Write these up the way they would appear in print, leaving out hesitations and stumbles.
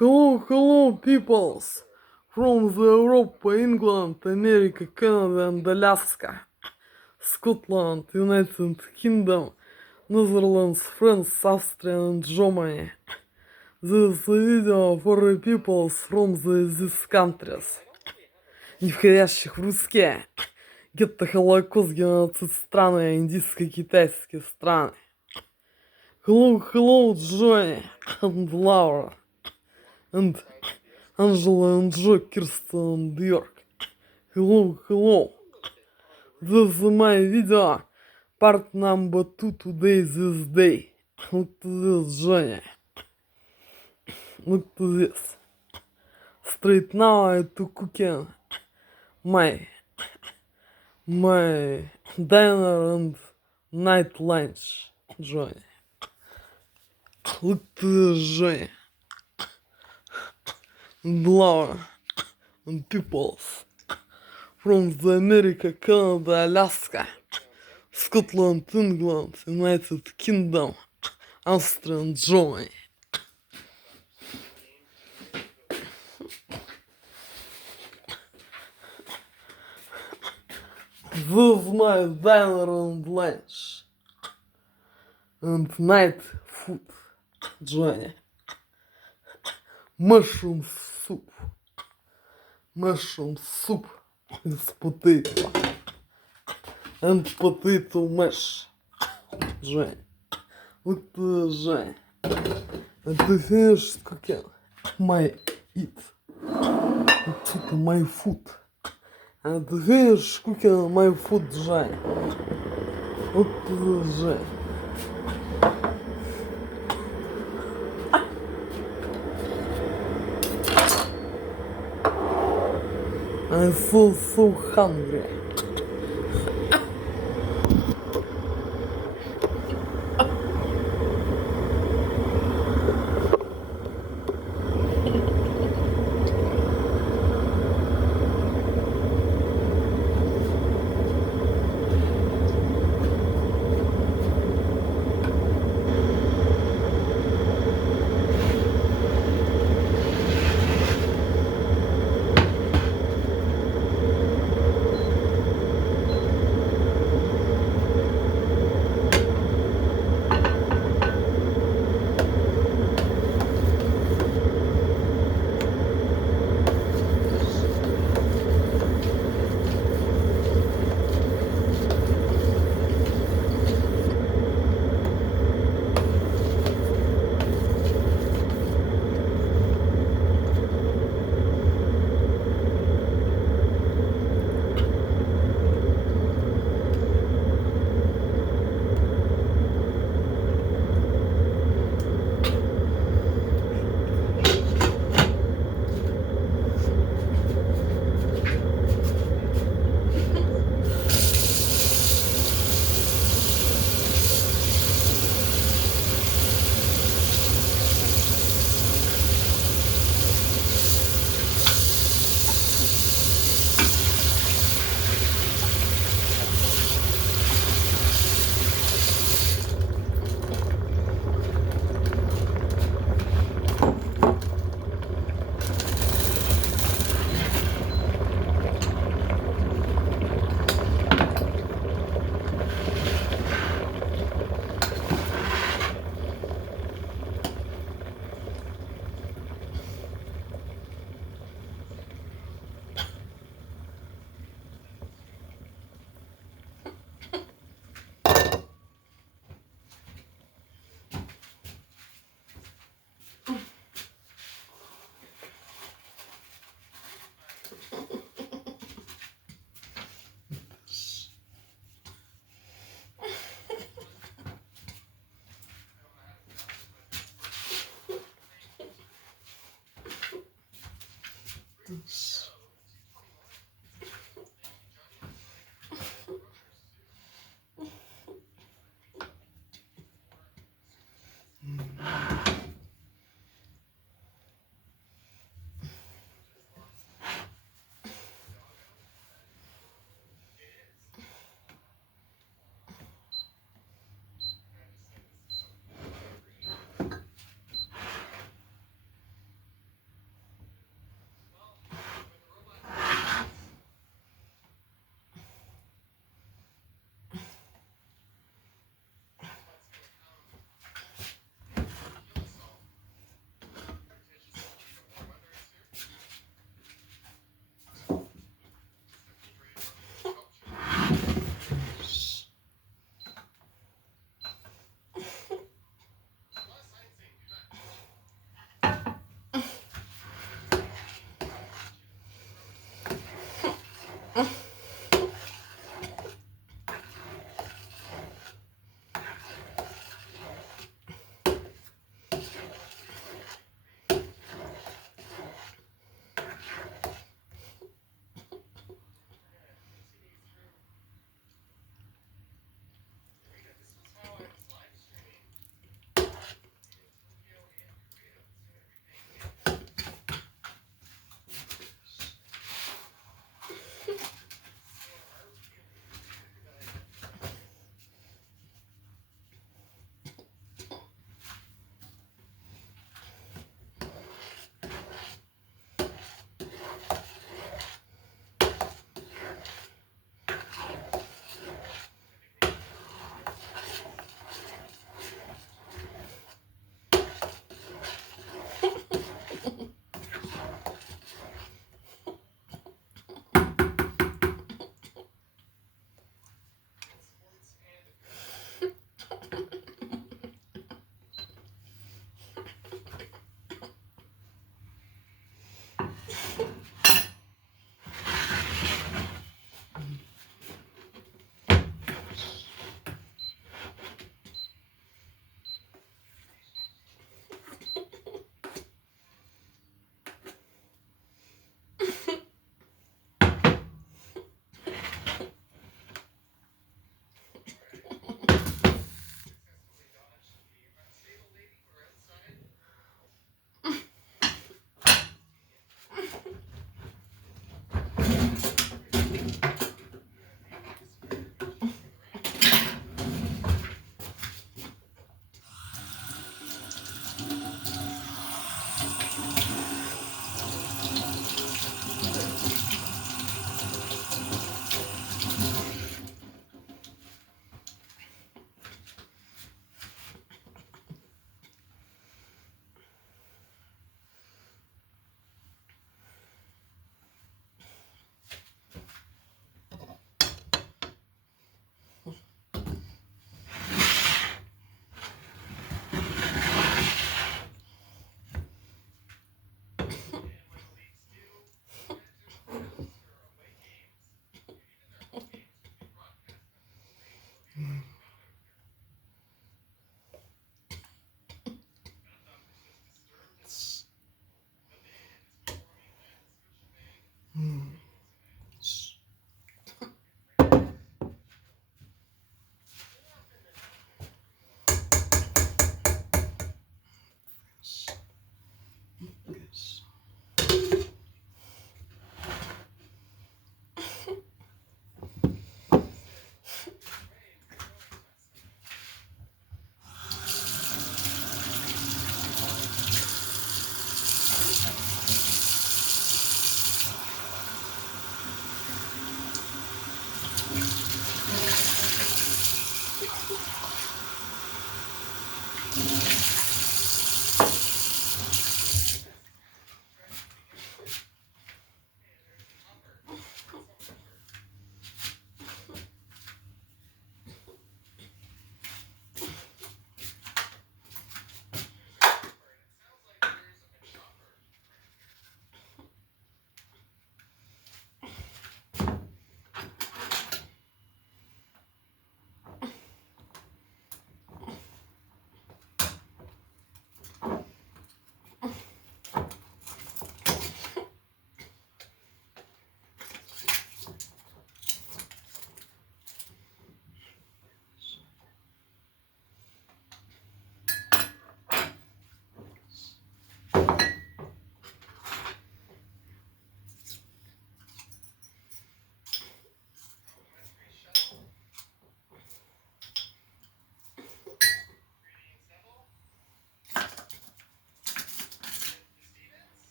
Hello, hello, peoples from the Europe, England, America, Canada, and Alaska, Scotland, United Kingdom, Netherlands, France, Austria, and Germany. This is a video for the peoples from these countries, не входящих в русские, гетто, Холокост, геноцид страны, индийско-китайские страны. Hello, hello, Johnny and Laura and Angela and Joe, Kirsten and York. Hello, hello. This is my video, part number 2 today, this day. Look to this, Johnny. Look to this. Straight now I to cooking my dinner and night lunch, Johnny. Look to this, Johnny. And Laura and peoples from the America, Canada, Alaska, Scotland, England, United Kingdom, Austria, and Germany. This is my dinner and lunch and night food, Johnny. Mushroom soup with potato and potato mash, Johnny. Look to this, Johnny. And to finish cooking my my food. And to finish cooking my food, Johnny. Look to this, Johnny. I'm so hungry.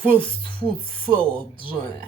Fast food salad, Johnny.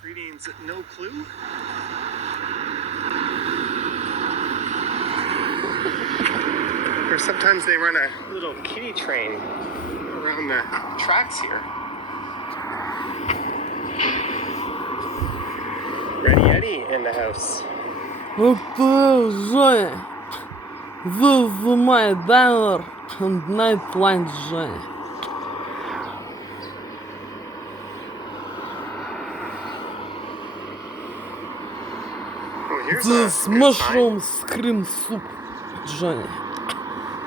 Greetings, no clue. Or sometimes they run a little kiddie train around the tracks here. Ready Eddie in the house. Okay, Johnny. This is my diner and night lunch, Johnny. Oh, here's This a mushroom cream soup, Johnny.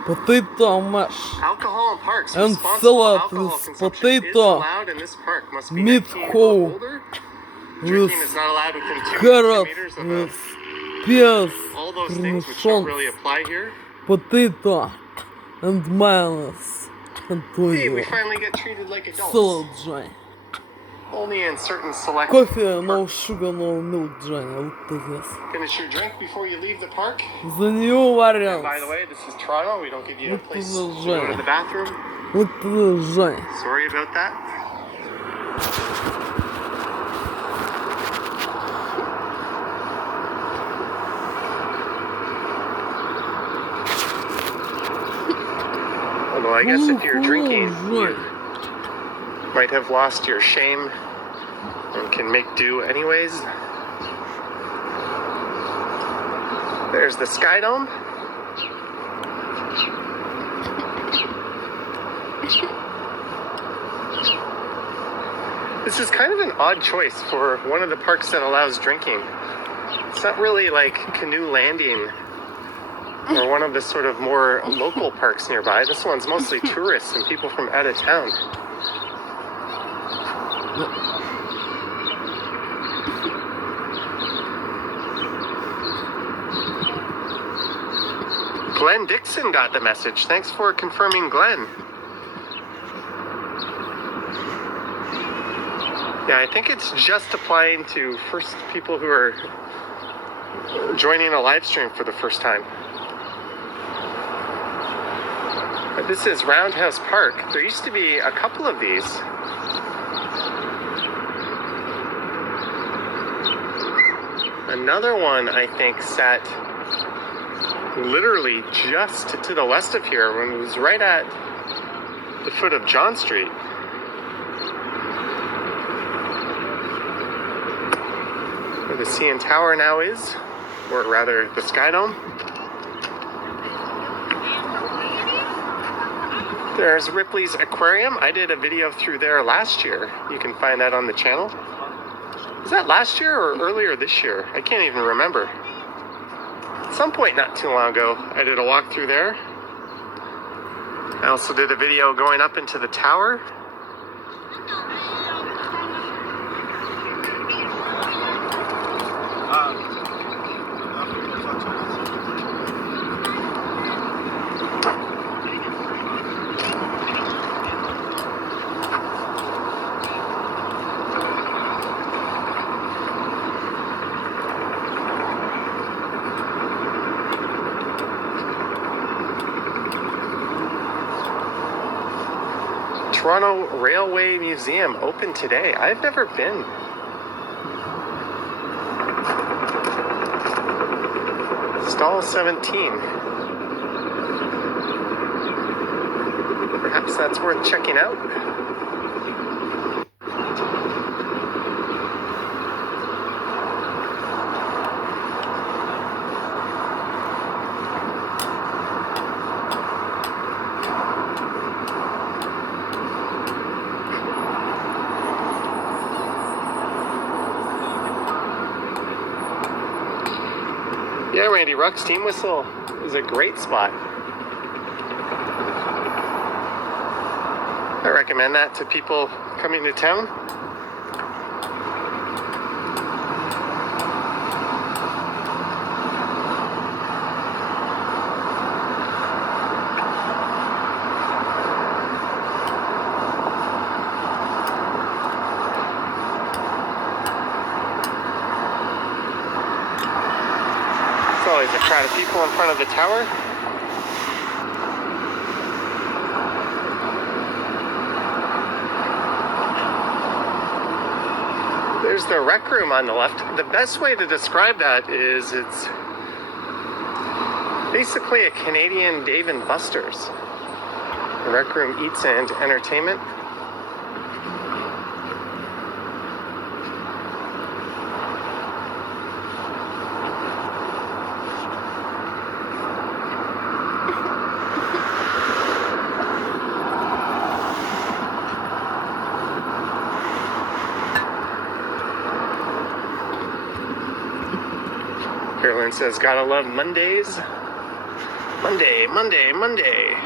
Potato mash. Alcohol in parks. And Responsible salad alcohol with consumption is potato, allowed in this park. Must be meat 19 or whole, older. with Drinking is not allowed within 2 carrot, meters of with peas, all those things which don't really cornichons, apply here. potato, and mayonnaise, and Hey, we tomato. finally get treated like adults. Salad, Johnny. Only in certain select Coffee, no parks. sugar, no milk, Johnny. Look at this. Finish your drink before you leave the park. The new variant. And by the way, this is Toronto. We don't give you a Look at place this, to go to Johnny. the bathroom. Look at this, Johnny. Sorry about that. Although I guess if you're drinking, you might have lost your shame and can make do anyways. There's the Sky Dome. This is kind of an odd choice for one of the parks that allows drinking. It's not really like Canoe Landing or one of the sort of more local parks nearby. This one's mostly tourists and people from out of town. Glenn Dixon got the message. Thanks for confirming, Glenn. Yeah, I think it's just applying to first people who are joining a live stream for the first time. But this is Roundhouse Park. There used to be a couple of these. Another one, I think, sat literally just to the west of here when it was right at the foot of John Street. Where the CN Tower now is, or rather the Sky Dome. There's Ripley's Aquarium. I did a video through there last year. You can find that on the channel. Was that last year or earlier this year? I can't even remember. At some point not too long ago, I did a walk through there. I also did a video going up into the tower. Toronto Railway Museum open today. I've never been. Stall 17. Perhaps that's worth checking out. Yeah, Randy, Ruck Steam Whistle is a great spot. I recommend that to people coming to town. Always a crowd of people in front of the tower. There's the rec room on the left. The best way to describe that is it's basically a Canadian Dave & Buster's. The rec room eats and entertainment. Carolyn says, gotta love Mondays. Monday, Monday, Monday.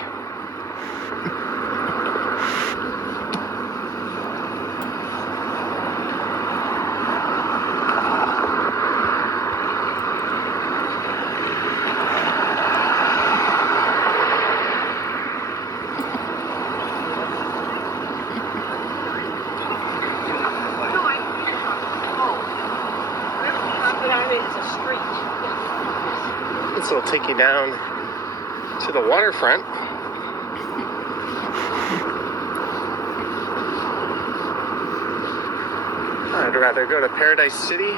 This will take you down to the waterfront. I'd rather go to Paradise City.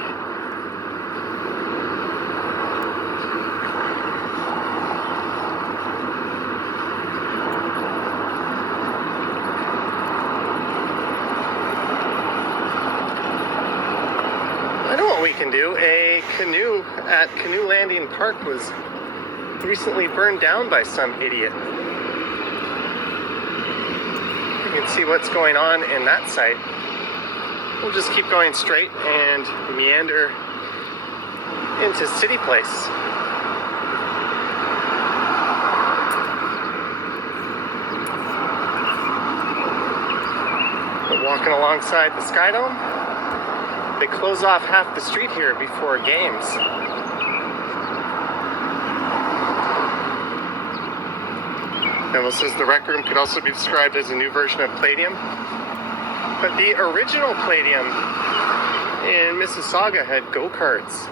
We can do a canoe at Canoe Landing Park was recently burned down by some idiot. You can see what's going on in that site. We'll just keep going straight and meander into City Place. We're walking alongside the Sky Dome. They close off half the street here before games. Neville says the rec room could also be described as a new version of Palladium. But the original Palladium in Mississauga had go-karts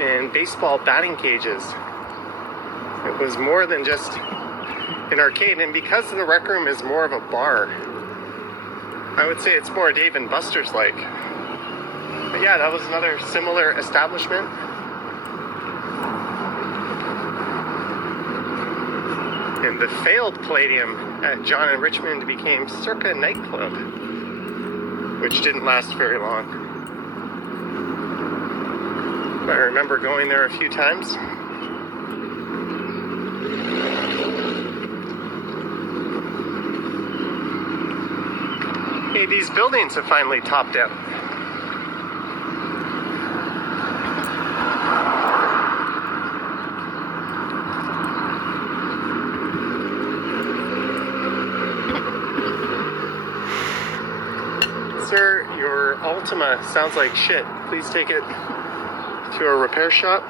and baseball batting cages. It was more than just an arcade, and because the rec room is more of a bar, I would say it's more Dave & Buster's like. But yeah, that was another similar establishment. And the failed Palladium at John and Richmond became Circa nightclub, which didn't last very long. But I remember going there a few times. Hey, these buildings have finally topped out. Sir, your Altima sounds like shit. Please take it to a repair shop.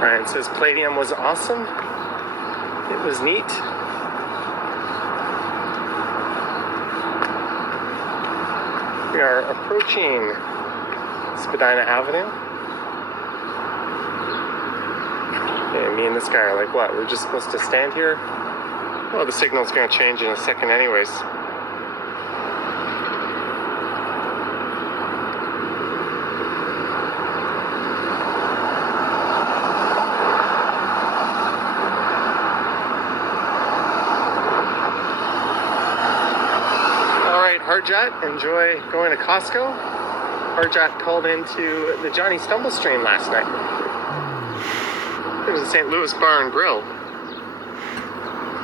Ryan says Palladium was awesome. It was neat. We are approaching Spadina Avenue. And me and this guy are like, what? We're just supposed to stand here? Well, the signal's going to change in a second anyways. Harjat, enjoy going to Costco. Harjat called into the Johnny Stumble stream last night. There's a St. Louis Bar and Grill.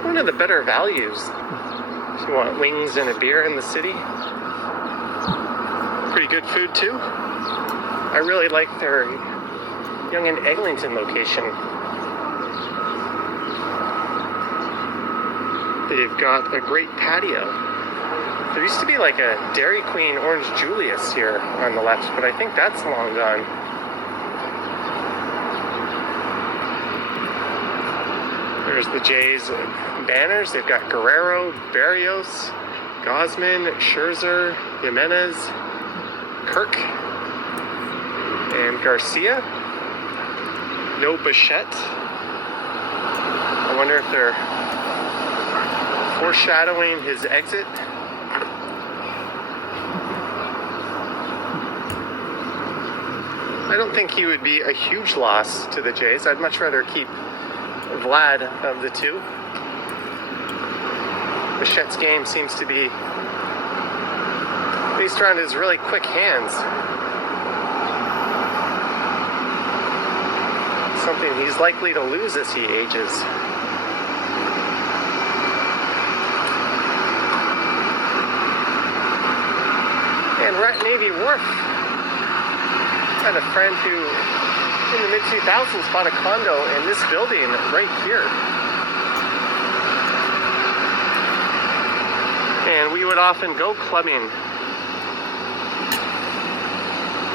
One of the better values if you want wings and a beer in the city. Pretty good food too. I really like their Yonge and Eglinton location. They've got a great patio. There used to be like a Dairy Queen Orange Julius here on the left, but I think that's long gone. There's the Jays banners. They've got Guerrero, Barrios, Gosman, Scherzer, Jimenez, Kirk, and Garcia. No Bichette. I wonder if they're foreshadowing his exit. I don't think he would be a huge loss to the Jays. I'd much rather keep Vlad of the two. Bichette's game seems to be based around his really quick hands. Something he's likely to lose as he ages. And we're at Navy Wharf. I had a friend who, in the mid-2000s, bought a condo in this building right here. And we would often go clubbing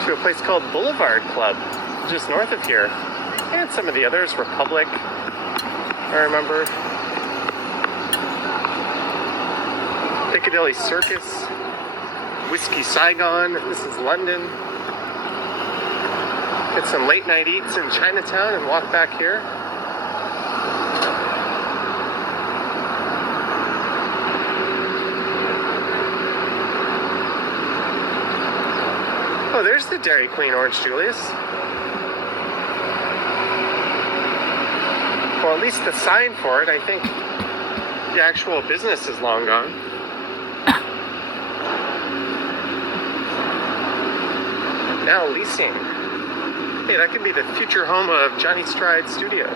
to a place called Boulevard Club, just north of here. And some of the others, Republic, I remember. Piccadilly Circus, Whiskey Saigon, this is London. Get some late night eats in Chinatown and walk back here. Oh, there's the Dairy Queen Orange Julius. Well, at least the sign for it. I think the actual business is long gone. Now leasing. Hey, that could be the future home of Johnny Stride Studios.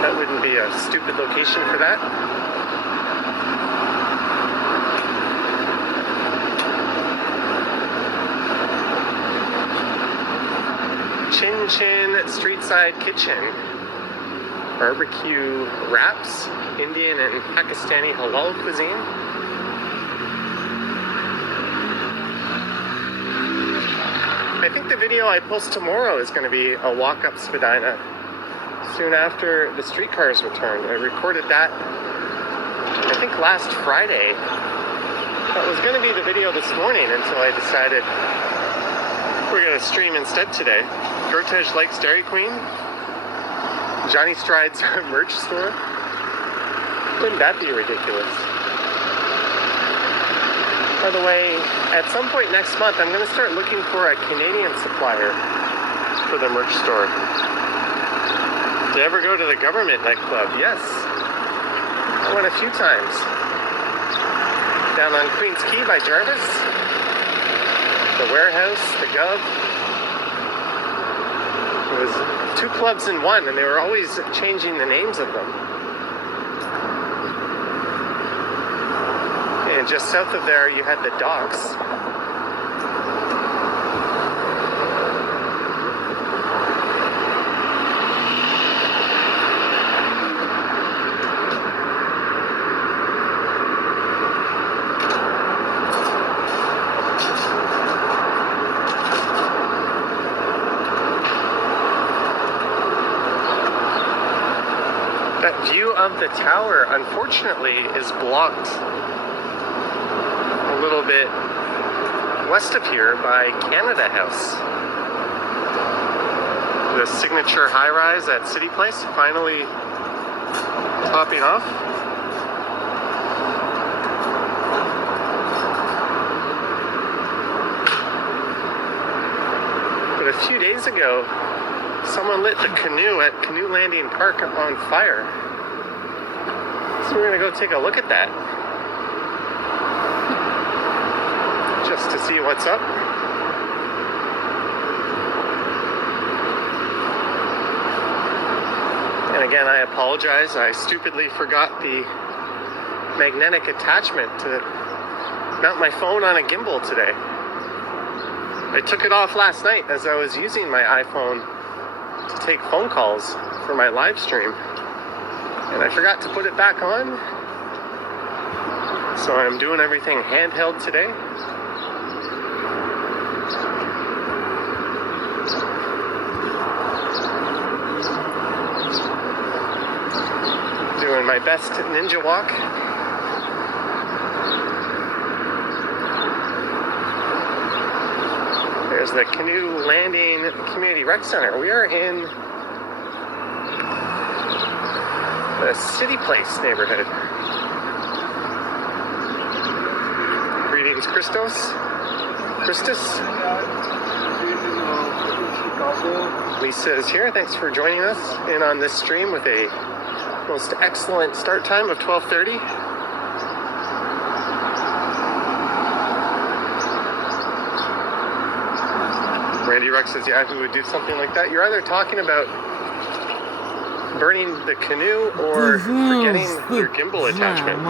That wouldn't be a stupid location for that. Chin Chin Street Side Kitchen. Barbecue wraps, Indian and Pakistani halal cuisine. I think the video I post tomorrow is going to be a walk up Spadina soon after the streetcars returned. I recorded that, I think, last Friday. That was going to be the video this morning until I decided we're going to stream instead today. Gertej likes Dairy Queen. Johnny Stride's merch store. Wouldn't that be ridiculous? By the way, at some point next month, I'm going to start looking for a Canadian supplier for the merch store. Did you ever go to the government nightclub? Yes. I went a few times. Down on Queen's Quay by Jarvis. The Warehouse, the Gov. It was 2 clubs in one, and they were always changing the names of them. And just south of there, you had the docks. That view of the tower, unfortunately, is blocked a little bit west of here by Canada House. The signature high-rise at City Place finally topping off. But a few days ago, someone lit the canoe at Canoe Landing Park on fire. So we're gonna go take a look at that. Just to see what's up. And again, I apologize. I stupidly forgot the magnetic attachment to mount my phone on a gimbal today. I took it off last night as I was using my iPhone to take phone calls for my live stream, and I forgot to put it back on, so I'm doing everything handheld today. Doing my best ninja walk. There's the Canoe Landing Community Rec Center. We are in the City Place neighborhood. Greetings, Christos. Christus. Lisa is here. Thanks for joining us in on this stream with a most excellent start time of 12:30. Randy Ruck says, yeah, who would do something like that? You're either talking about burning the canoe or forgetting your gimbal attachment.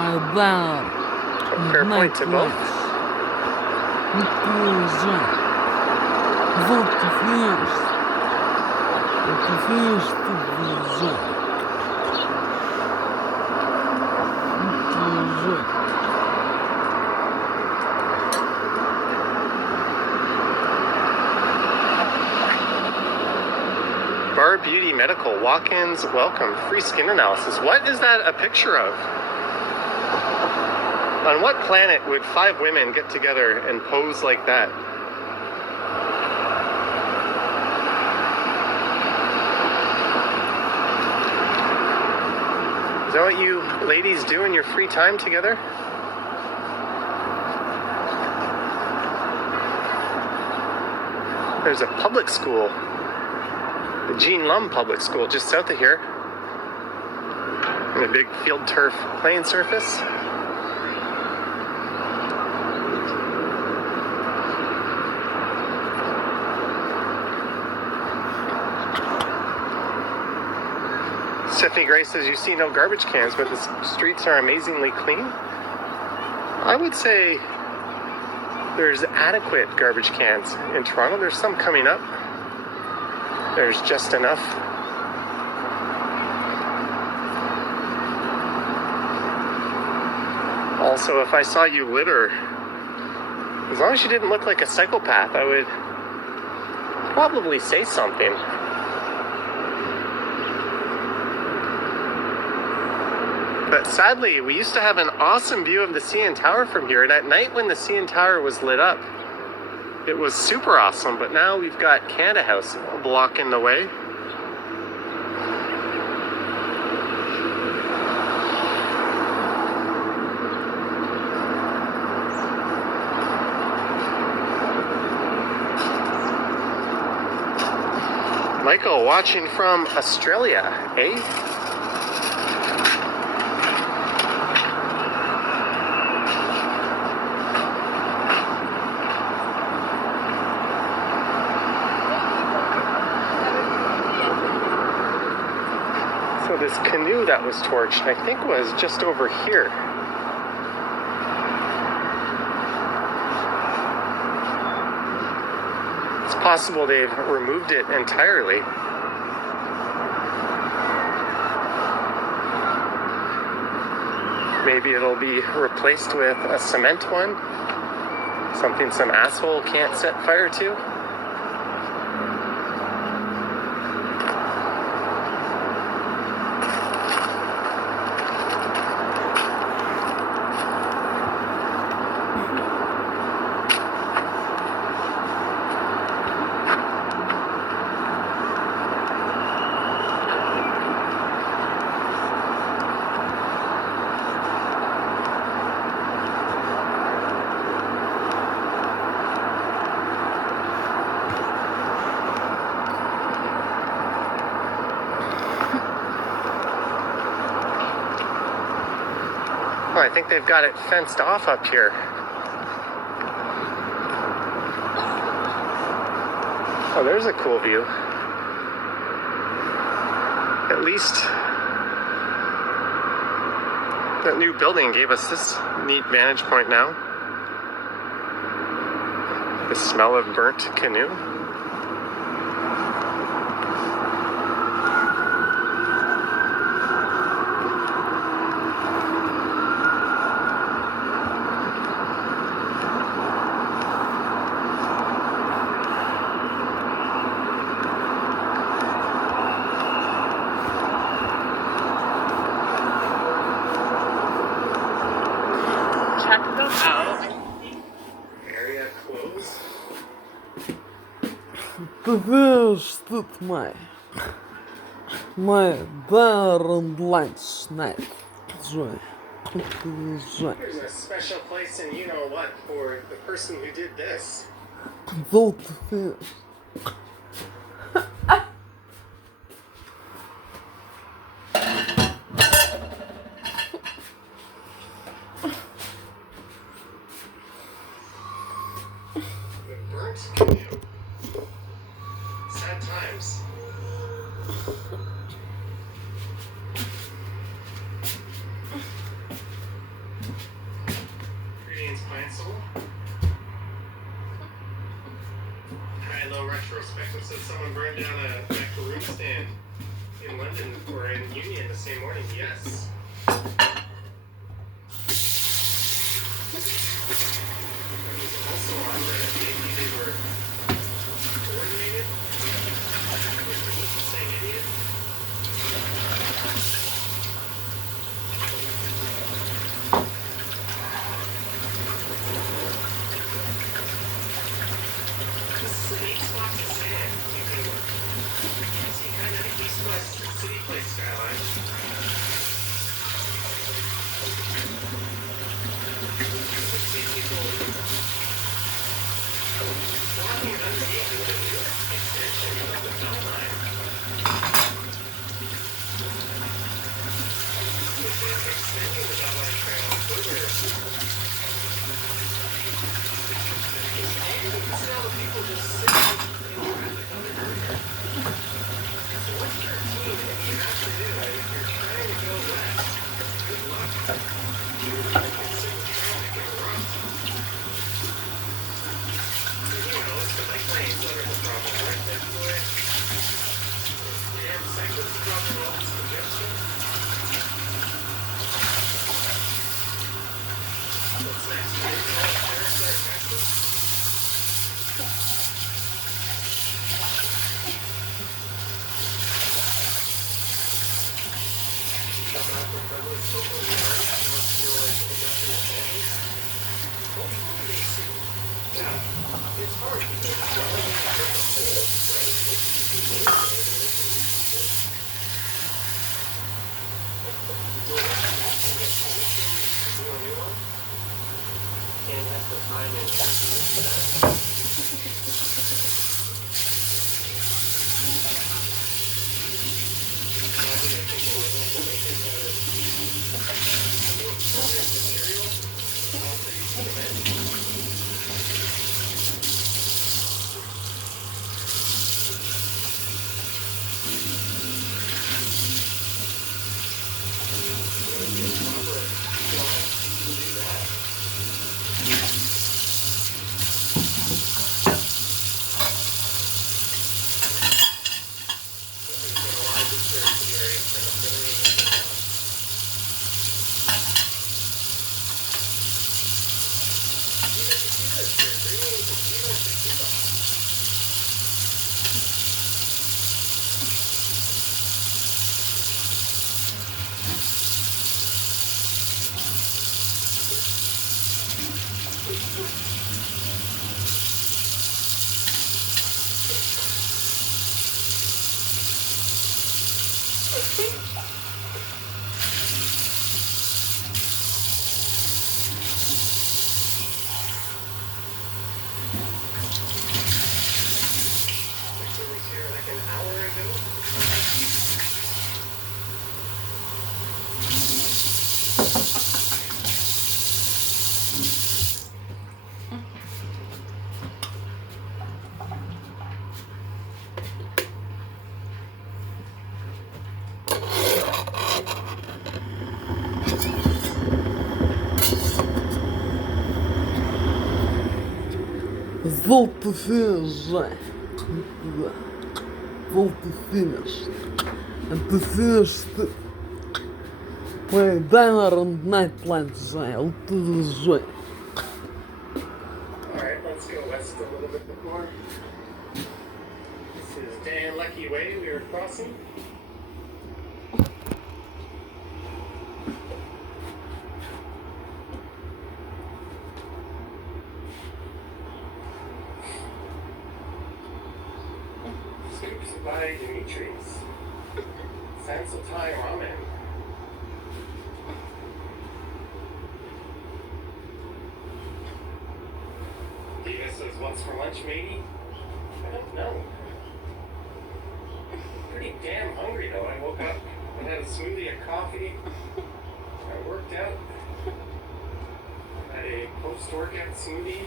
Fair point to both. Bar Beauty Medical, walk-ins welcome, free skin analysis. What is that a picture of? On what planet would 5 women get together and pose like that? Is that what you ladies do in your free time together? There's a public school, the Gene Lum Public School, just south of here. And a big field turf playing surface. Stephanie Gray says you see no garbage cans, but the streets are amazingly clean. I would say there's adequate garbage cans in Toronto. There's some coming up. There's just enough. Also, if I saw you litter, as long as you didn't look like a psychopath, I would probably say something. But sadly, we used to have an awesome view of the CN Tower from here, and at night when the CN Tower was lit up, it was super awesome, but now we've got Canada House blocking the way. Michael watching from Australia, eh? So this canoe that was torched, I think was just over here. It's possible they've removed it entirely. Maybe it'll be replaced with a cement one. Something some asshole can't set fire to. Oh, I think they've got it fenced off up here. Oh, there's a cool view. At least that new building gave us this neat vantage point now. The smell of burnt canoe. Check them out. Area closed. Ты знаешь, тут my darn lunch night. Joy. Joy. There's a special place in you know what for the person who did this. Don't fish. The burnt canoe. Sad times. Greetings, Pine Soul. High-low retrospective said someone burned down a macaroon stand in London or in Union the same morning. Yes. That was also on Reddit. Maybe they were coordinated with the same idiot. This is an East West stand. You can see kind of the East West City Place skyline. You can see people walking underneath the new extension of the belt line. Which is extending the belt line trail further. And you can see all the people just sitting in traffic under here. It's 1:13 in the afternoon, and if you're trying to go west, good luck. You can sit in traffic and erupt. You know, it's the bike lanes that are the problem, right? Therefore, damn segments causing all this congestion. What's next? Texas? Victor was here like an hour ago. Золото финиш. Золото финиш. Это финиш ты. Diner and Nightline Jai. Alright, let's go west a little bit more. This is Dan Lucky Way we were crossing. Scoops by Dimitri's. Sansa Thai Ramen. Diva says, what's for lunch, matey? I don't know. Pretty damn hungry though. I woke up and had a smoothie, a coffee. I worked out. Had a post-workout smoothie.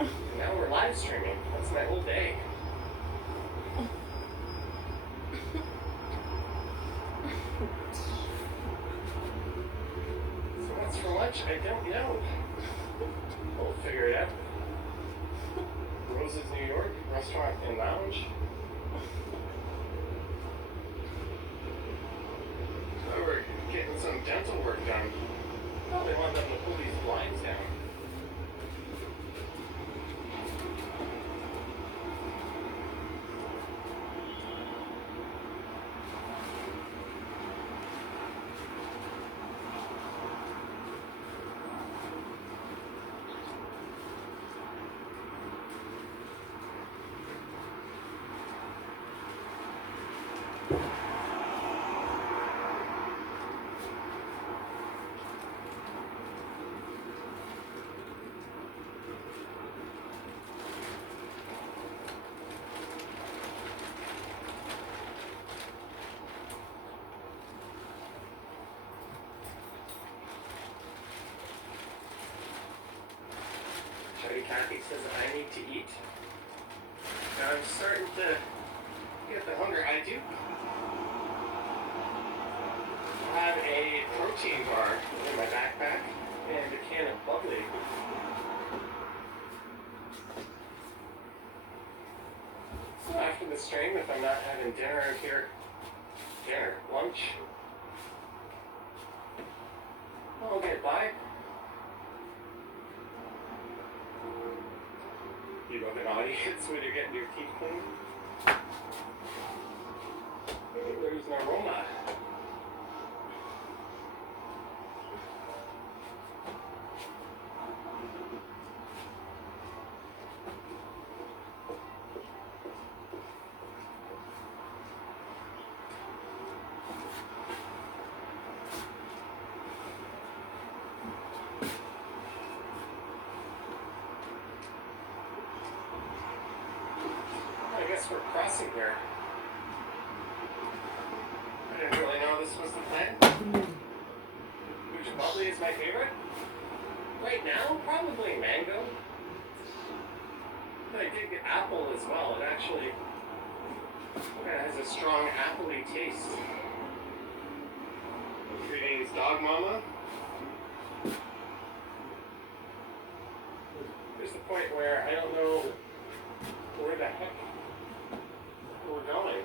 And now we're live streaming. That's my whole day. So what's for lunch? I don't know. We'll figure it out. Rose's New York Restaurant and Lounge. So we're getting some dental work done. Probably want them to pull these blinds down. Kathy says I need to eat. Now I'm starting to get the hunger. I do have a protein bar in my backpack and a can of bubbly. So after the stream, if I'm not having dinner out here, lunch, I'll get by. You look an audience when you're getting your teeth cleaned. There's an aroma. I guess we're crossing here. I didn't really know this was the plan. Which bubbly is my favorite? Right now, probably mango. But I did get apple as well. It actually has a strong appley taste. Greetings, dog mama. There's the point where I don't know where the heck we're going.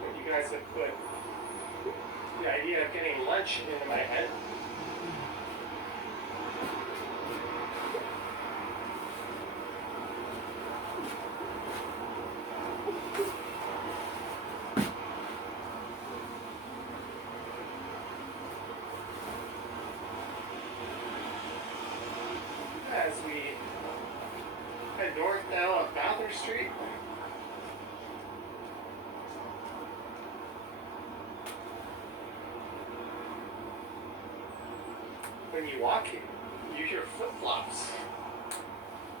But you guys have put the idea of getting lunch into my head. As we head north now up Bathurst Street. when you walk, you hear flip flops.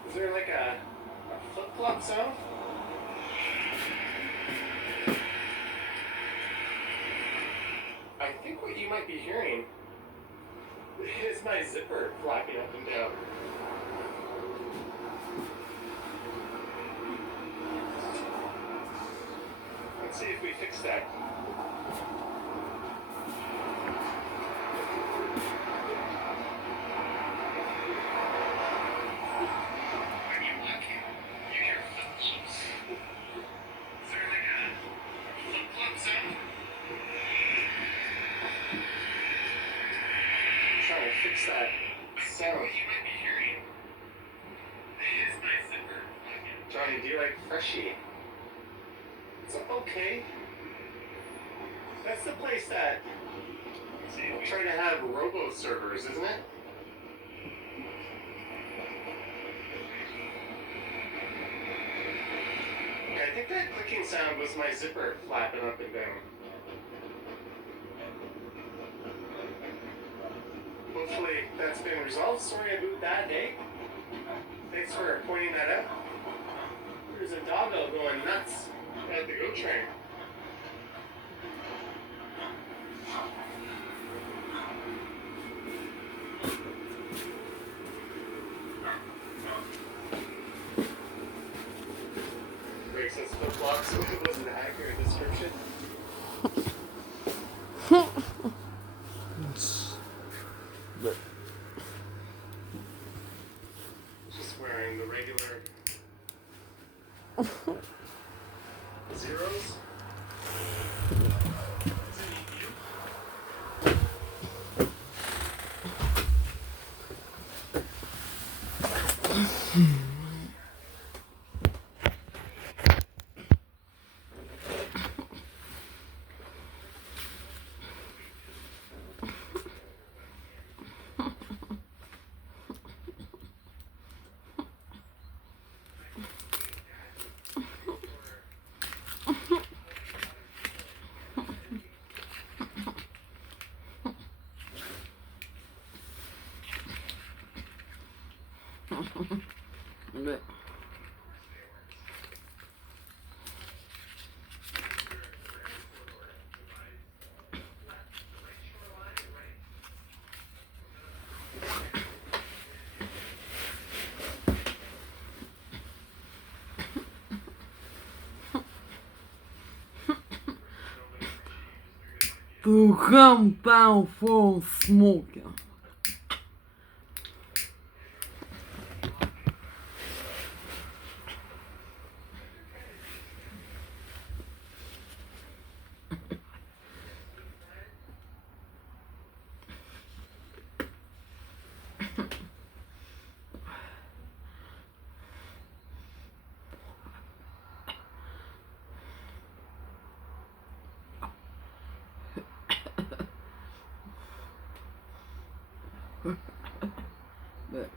Is there like a flip flop sound? I think what you might be hearing is my zipper flapping up and down. Let's see if we fix that. When you walk, you hear flip flops. Is there like a flip flop sound? Trying to fix that sound. What you might be hearing is my zipper. Johnny, do you like Freshie? It's okay. That's the place that we're trying to have robo servers, isn't it? Yeah, I think that clicking sound was my zipper flapping up and down. Hopefully that's been resolved. Sorry about that, eh? Thanks for pointing that out. There's a doggo going nuts at the GO train. Greg says flip flops was an accurate description. Just wearing the regular zeros. But to come down from smoking. But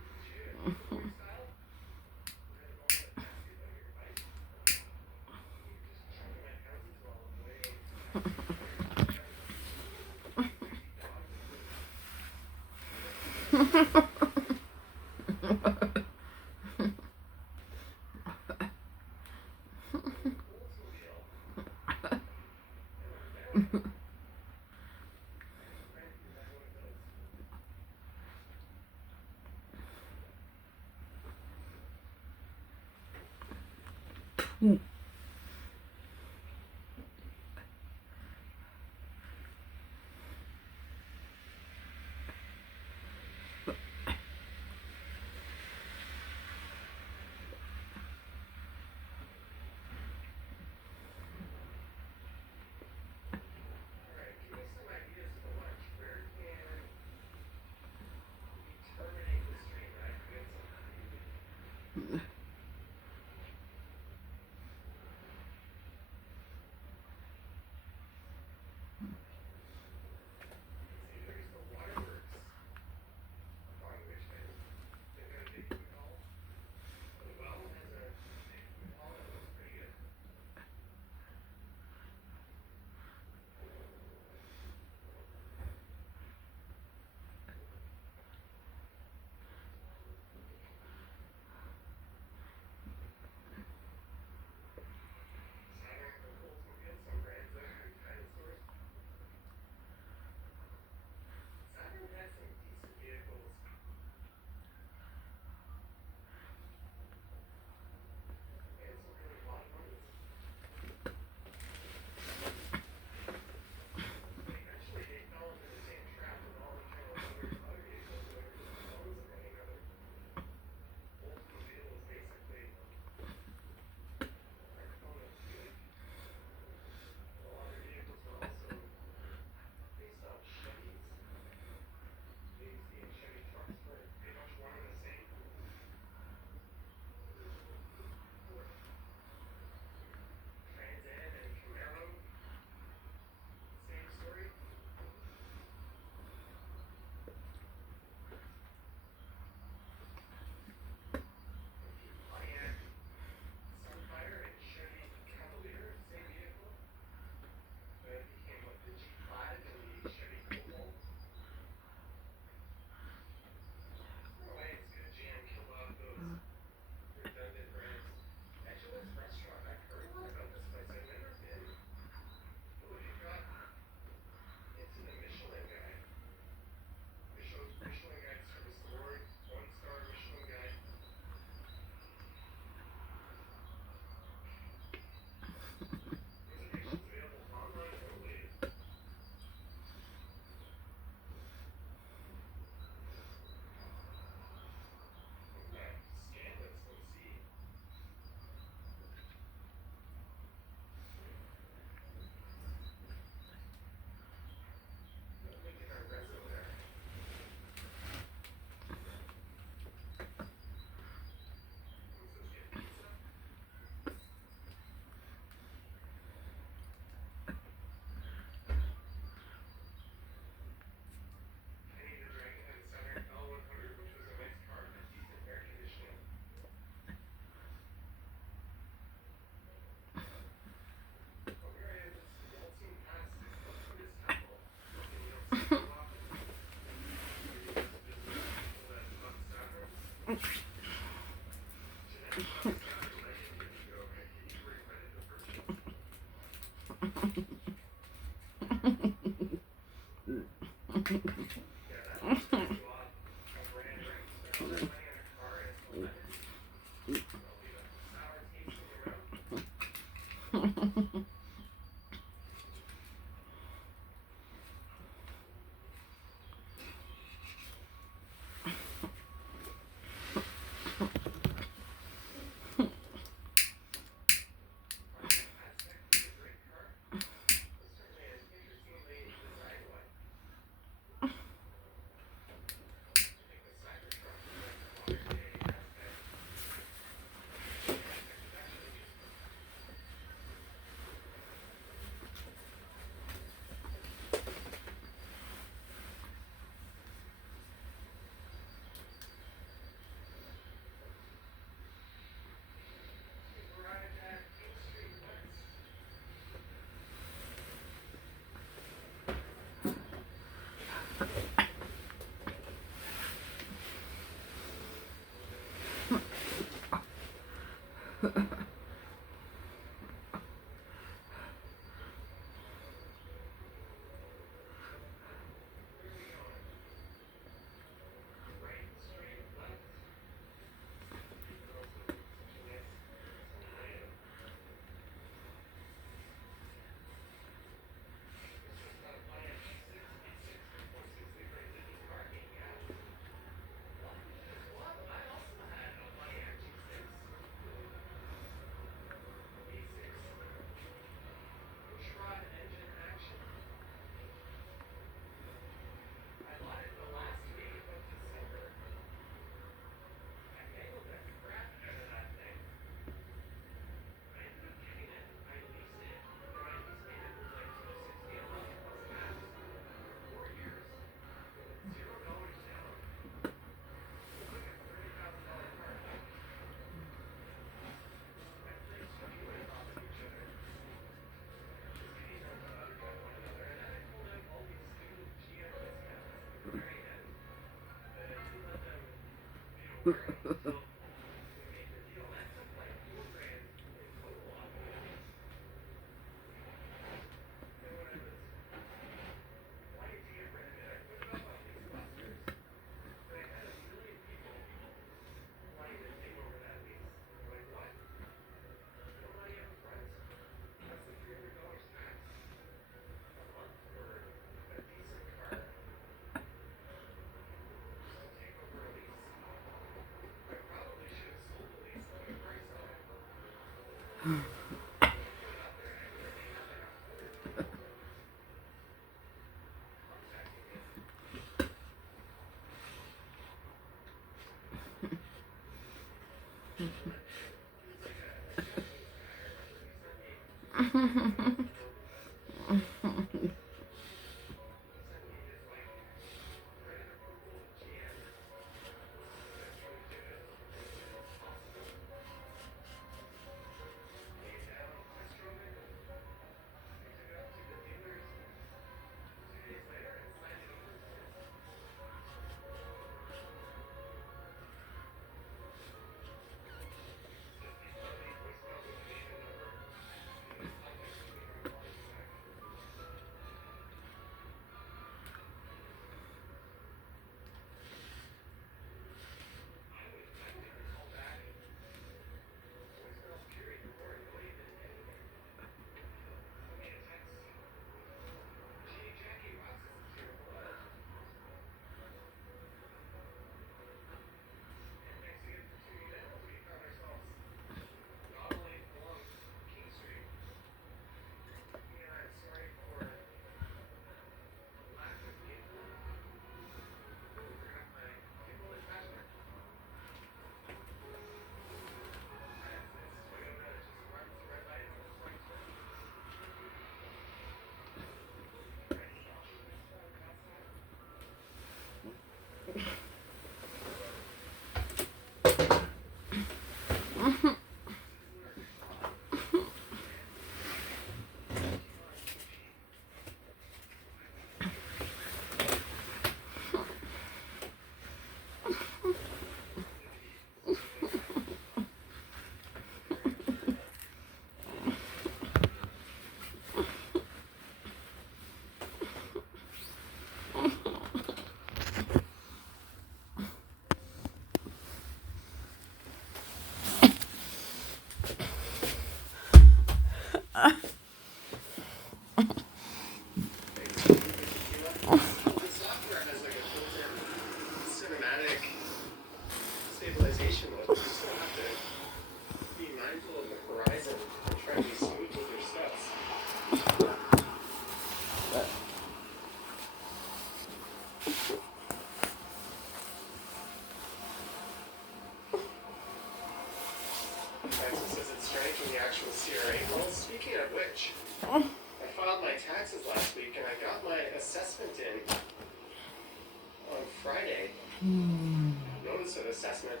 Notice of assessment.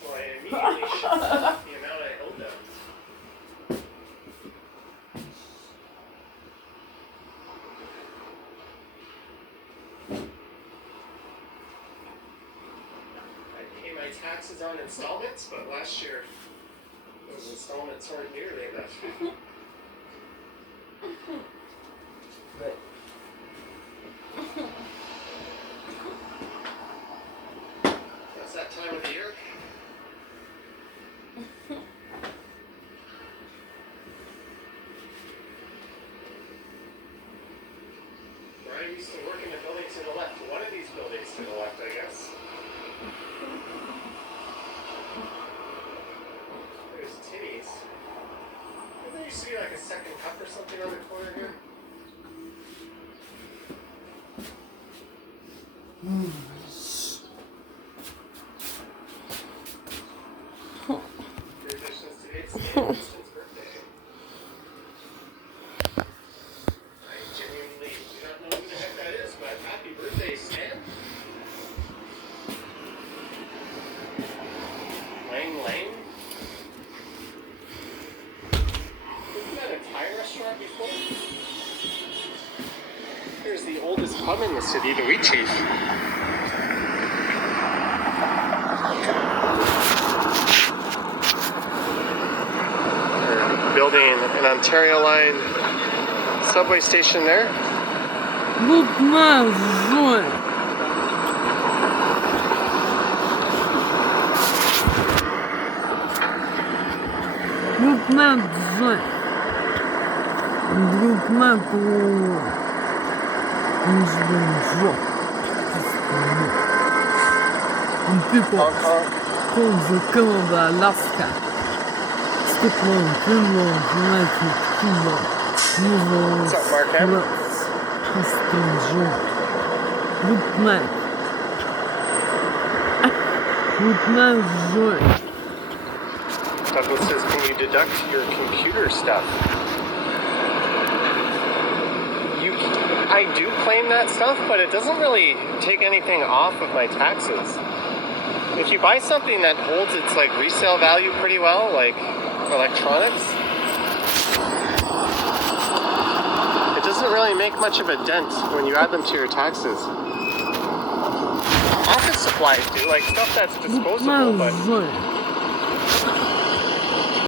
So I immediately shifted the amount I owed them. I pay my taxes on installments, but last year those installments weren't nearly enough. But It's that time of the year. Brian used to work in the building to the left. One of these buildings to the left, I guess. There's Timmy's. Didn't there used to be like a second cup or something on the corner here? Today's Winston's birthday. I genuinely do not know who the heck that is, but happy birthday, Stan. Lang. Isn't that a Thai restaurant before? Here's the oldest pub in the city, the Wheat Chief. They're building an Ontario line subway station there. Тут наш зой. Тут наш зой. Тут наш зой. And people Hong Kong. from the Canada, Alaska, Scotland, Finland, United Kingdom, New Zealand, What's up, Mark M? France, Australia. Good night. Good night, Joy. Douglas says, can you deduct your computer stuff? I do claim that stuff, but it doesn't really take anything off of my taxes. If you buy something that holds its like resale value pretty well, like electronics, it doesn't really make much of a dent when you add them to your taxes. Office supplies do, like stuff that's disposable, but